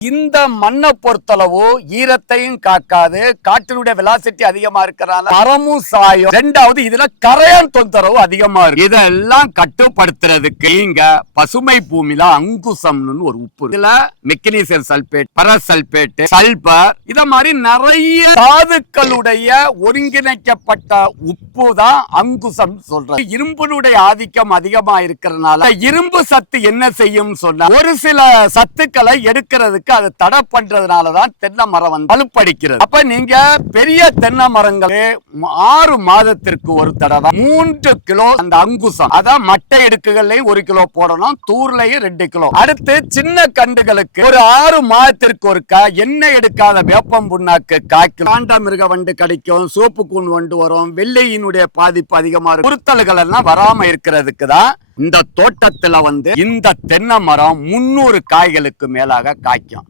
இந்த மண்ணை பொறுத்தளவு ஈரத்தையும் காக்காது. காற்றினுடைய வெலாசிட்டி அதிகமா இருக்கிறனால தரமும் சாயம். ரெண்டாவது இதுல கரையான் தொந்தரவு அதிகமா இருக்கு. இதெல்லாம் கட்டுப்படுத்துறதுக்கு இங்க பசுமை பூமியில அங்குசம்னு ஒரு உப்பு இதுல மெக்னீசியம் சல்பேட் பரசல்பேட் சல்பர் இத மாதிரி நிறைய தாதுக்களுடைய ஒருங்கிணைக்கப்பட்ட உப்பு தான் அங்குசம் சொல்றது இரும்பினுடைய ஆதிக்கம் அதிகமா இருக்கிறதுனால இரும்பு சத்து என்ன செய்யும் சொன்னா ஒரு சில சத்துக்களை எடுக்கிறதுக்கு அதை தடை பண்றதுனாலதான் தென்னை மரம் வந்து வலுப்படிக்கிறது அப்ப நீங்க பெரிய தென்னை மரங்களே ஆறு மாதத்திற்கு ஒரு தடவை மூன்று கிலோ அந்த அங்குசம் அதான் மட்டை இடுக்குகள்லயும் ஒரு கிலோ போடணும் தூர்லயும் ரெண்டு கிலோ. அடுத்து சின்ன கண்டுகளுக்கு ஒரு ஆறு மாதத்திற்கு ஒருக்கா எண்ணெய் எடுக்காத வேப்பம் புண்ணாக்கு காய்க்கும் காண்ட மிருக வண்டு கிடைக்கும் சோப்பு கூண் வண்டு வரும் வெள்ளையினுடைய பாதிப்பு அதிகமா இருக்கும். குருத்தல்கள் எல்லாம் வராம இருக்கிறதுக்கு தான் இந்த தோட்டத்துல வந்து இந்த தென்னை மரம் முன்னூறு காய்களுக்கு மேலாக காய்க்கும்.